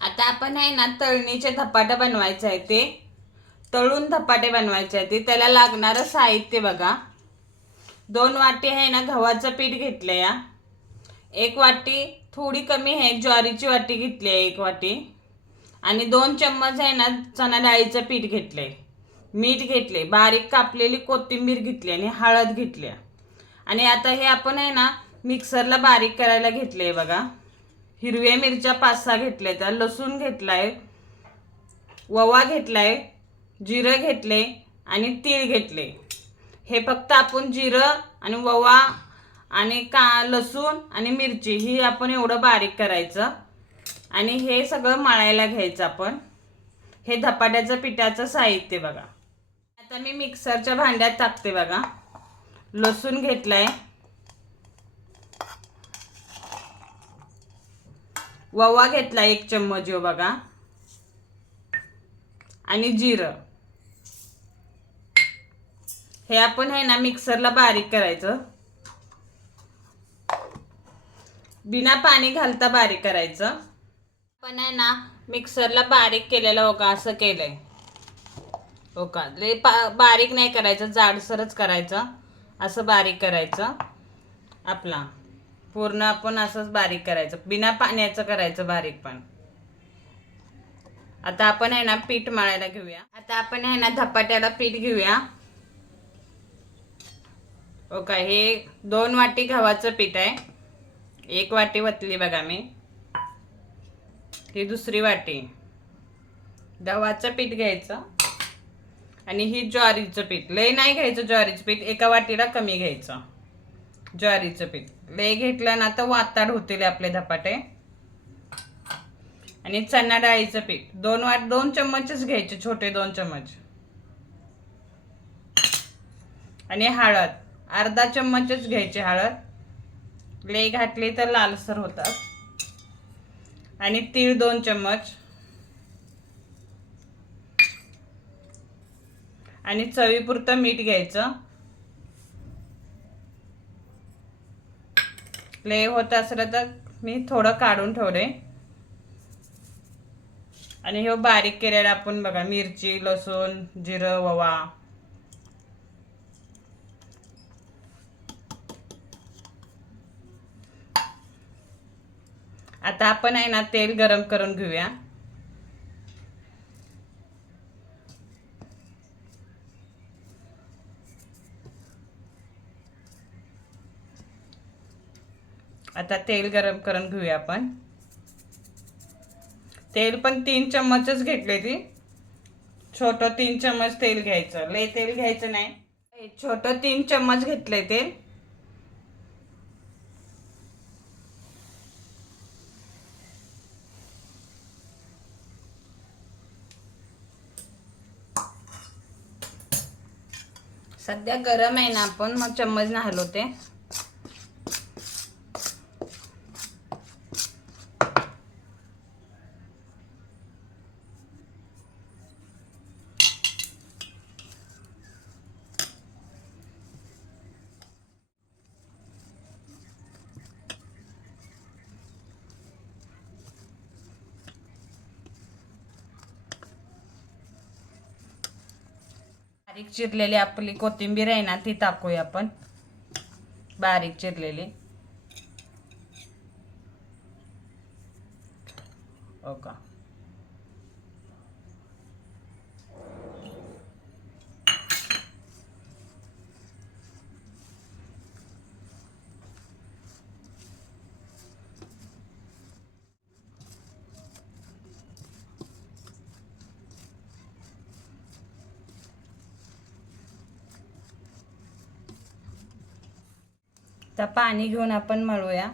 आता आपण आहे ना तळणीचे धपाटे बनवायचे आहे ते तळून धपाटे बनवायचे आहे ते त्याला लागणारं साहित्य बघा. 2 वाटी आहे ना गव्हाचं पीठ घेतलं या. 1 वाटी थोडी कमी आहे ज्वारीची वाटी घेतली आहे 1 वाटी. आणि 2 चम्मच आहे ना चणा डाळीचं पीठ घेतलंय. मीठ घेतले, बारीक कापलेली कोथिंबीर घेतली आणि हळद घेतली. आणि आता हे आपण आहे ना मिक्सरला बारीक करायला घेतले बघा. हिरव्या मिरच्या 5-6 घेतल्या, तर लसूण घेतलाय, ओवा घेतलाय, जिरं घेतले आणि तीळ घेतले. हे फक्त आपण जिरं आणि ओवा आणि लसूण आणि मिरची ही आपण एवढं बारीक करायचं आणि हे सगळं मळायला घ्यायचं आपण. हे धपाट्याचं पिठाचं साहित्य बघा. आता मी मिक्सरच्या भांड्यात टाकते बघा. लसूण घेतलाय, ओवा घेतला 1 चम्मच हो बघा आणि जिरं. हे आपण आहे ना मिक्सरला बारीक करायचं, बिना पाणी घालता बारीक करायचं. आपण आहे ना मिक्सरला बारीक केलेलं हो का असं केलंय हो का. लय बारीक नाही करायचं, जाडसरच करायचं. असं बारीक करायचं आपला पूर्ण आपण असंच बारीक करायचं, बिना पाण्याचं करायचं बारीक. पण आता आपण आहे ना पीठ मळायला घेऊया. आता आपण आहे ना धपाट्याला पीठ घेऊया हो का. हे 2 वाटी गव्हाचं पीठ आहे. 1 वाटी वतली बघा मी. ही 2री वाटी गव्हाचं पीठ घ्यायचं आणि ही ज्वारीचं पीठ. लय नाही घ्यायचं ज्वारीचं पीठ, 1 वाटीला कमी घ्यायचं ज्वारीचं पीठ. लय घेतलं ना तर वाताड होतील आपले धपाटे. आणि चणा डाळीचं पीठ 2 चम्मचच घ्यायचे, छोटे 2 चम्मच. आणि हळद अर्धा चम्मचच घ्यायची हळद, लय घातली तर लालसर होतात. आणि तीळ 2 चम्मच आणि चवीपुरतं मीठ घ्यायचं. लय होत असलं तर मी थोडं काढून ठेवले. आणि हे बारीक केलेलं आपण बघा मिरची, लसूण, जिरं, ओवा. आता आपण आहे ना तेल गरम करून घेऊया. आता तेल गरम करून घेऊया आपण. तेल पण 3 चम्मचच घेतले. ती छोटं 3 चम्मच तेल घ्यायचं, लय तेल घ्यायचं नाही. छोटं 3 चम्मच घेतले तेल. सध्या गरम आहे ना, आपण मग चम्मच नाही हलवते. बारीक चिरलेली आपली कोथिंबीर आहे ना ती टाकूया आपण, बारीक चिरलेली हो का. तर पाणी घेऊन आपण मळूया.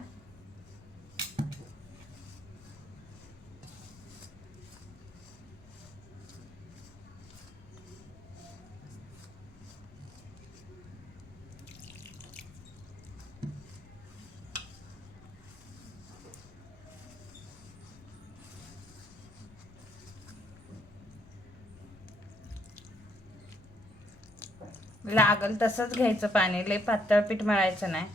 लागल तसंच घ्यायचं पाणी, लय पातळ पीठ मळायचं नाही.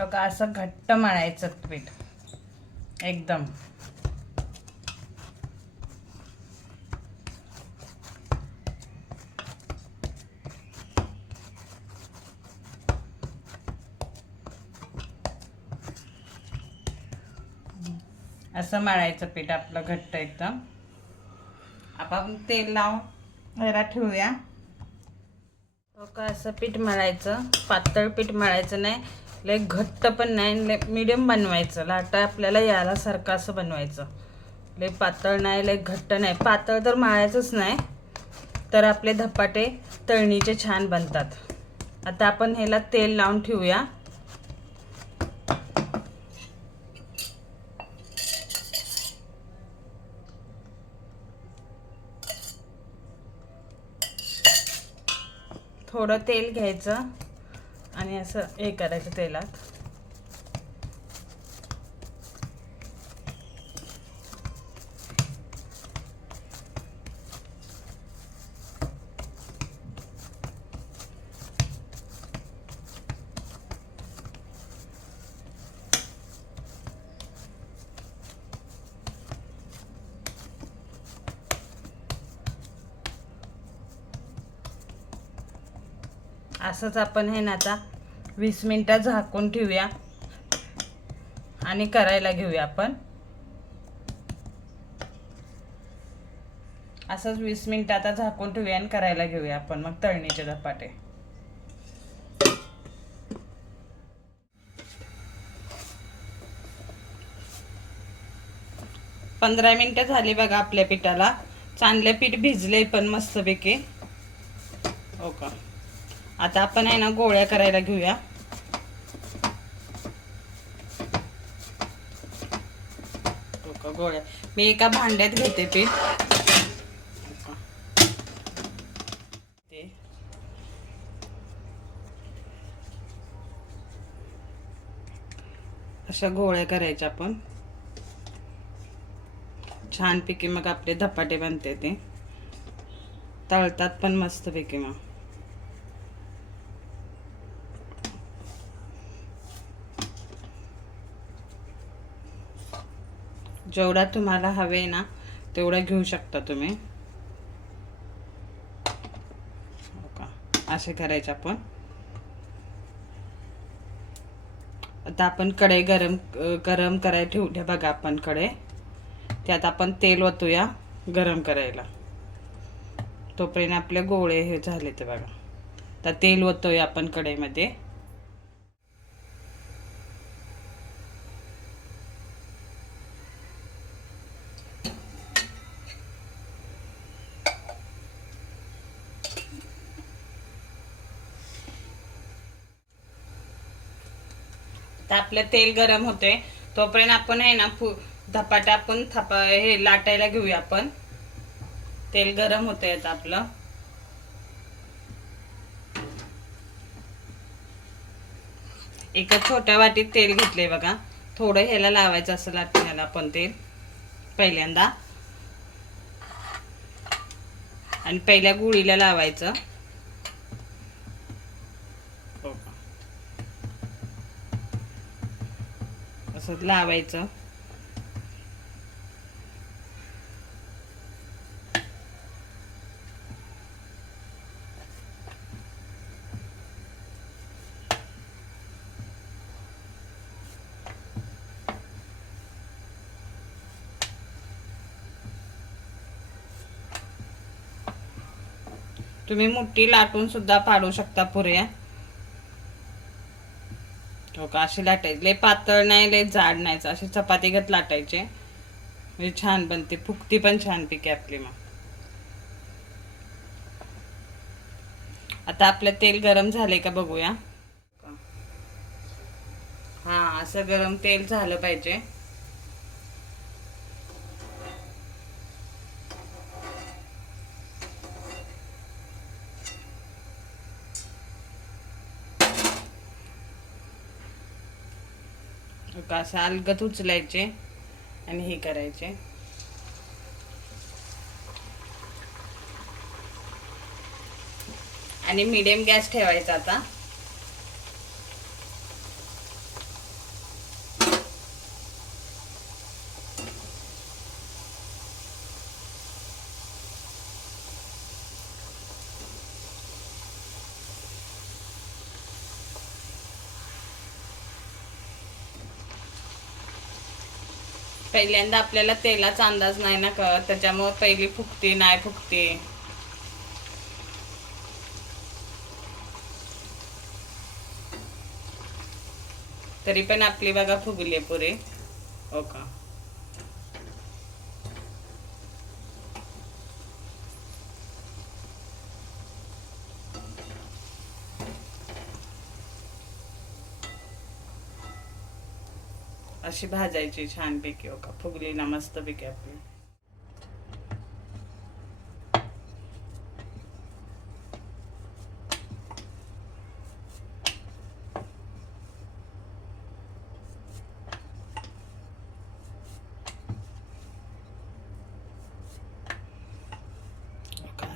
बघा असं घट्ट मळायचं पीठ एकदम. असं मळायचं पीठ आपलं घट्ट एकदम. आपण तेल लावून जरा ठेवूया. का असं पीठ मळायचं, पातळ पीठ मळायचं नाही, लय घट्ट पण नाही, लय मीडियम बनवायचं. लाटा आपल्याला याला सारखं असं बनवायचं. लय पातळ नाही, लय घट्ट नाही. पातळ तर मळायचंच नाही, तर आपले धपाटे तळणीचे छान बनतात. आता आपण ह्याला तेल लावून ठेवूया. थोडं तेल घ्यायचं आणि असं हे करायचं तेलात. असंच आपण हे ना आता 20 मिनिटं झाकून ठेवूया आणि करायला घेऊया आपण. असंच 20 मिनिटं आता झाकून ठेवूया आणि करायला घेऊया आपण मग तळणीचे धपाटे. 15 मिनिटं झाली बघा आपल्या पिठाला. चांगले पीठ भिजले पण मस्तपैकी. हो का. आता आपण आहे ना गोळ्या करायला घेऊया. हो का. गोळ्या मी एका भांड्यात घेते पीठ. अशा गोळ्या करायच्या आपण छानपैकी. मग आपले धपाटे बनते. ते तळतात पण मस्तपैकी. मग जेवढा तुम्हाला हवे ना तेवढा घेऊ शकता तुम्ही. हो का. असे करायचे आपण. आता आपण कढई गरम करायला ठेवूया बघा आपण कढई. त्यात आपण तेल ओतूया गरम करायला. तोपर्यंत आपले गोळे हे झाले ते बघा. आता तेल ओतूया आपण कढईमध्ये. तर आपलं तेल गरम होते तोपर्यंत आपण आहे ना धपाटा आपण हे लाटायला घेऊया आपण. तेल गरम होते आता आपलं. एका छोट्या वाटीत तेल घेतले बघा. थोडं ह्याला लावायचं असं लाटण्याला आपण तेल पहिल्यांदा. आणि पहिल्या गुळीला लावायचं. असं लावायचं. तुम्ही मोठी लाटून सुद्धा पाडू शकता पुऱ्या. हो का. असे लाटायचे. लय पातळ नाही लय जाड नाही, असे चपातीगत लाटायचे. म्हणजे छान बनते. फुगती पण छान पिके आपली. मग आता आपलं तेल गरम झाले का बघूया. हा असं गरम तेल झालं पाहिजे. असं अलगत उचलायचे आणि हे करायचे. आणि मीडियम गॅस ठेवायचा आता. पहिल्यांदा आपल्याला तेलाचा अंदाज नाही ना कळत, त्याच्यामुळे पहिली फुगते नाही फुगते. तरी पण आपली बघा फुगली पुरे. हो का. अशी भाजायची छानपैकी. हो का, फुगली ना मस्तपैकी आपली.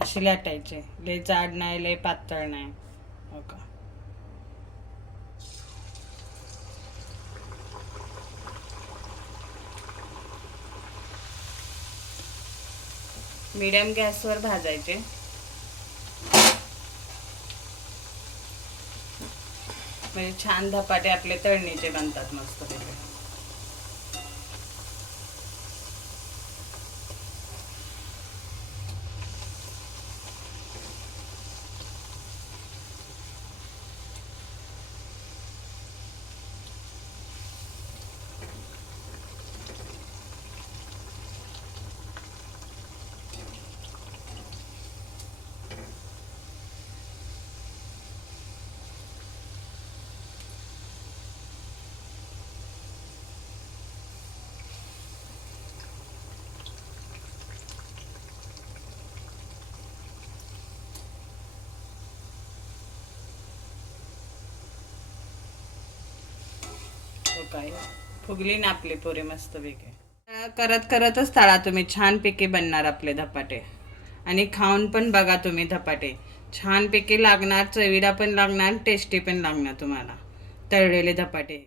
अशी लाटायचे, लय जाड नाही लय पातळ नाही. हो का. मीडियम गॅसवर भाजायचे. म्हणजे छान धपाटे आपले तळणीचे बनतात मस्तपैकी. काय फुगली ना आपली पुरे मस्तपैकी. करत करतच तळा तुम्ही, छानपैकी बनणार आपले धपाटे. आणि खाऊन पण बघा तुम्ही धपाटे, छानपैकी लागणार, चवीला पण लागणार, टेस्टी पण लागणार तुम्हाला तळलेले धपाटे.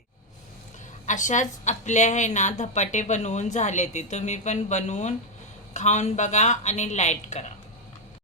अशाच आपल्या आहे ना धपाटे बनवून झाले. ते तुम्ही पण बनवून खाऊन बघा आणि लाईक करा.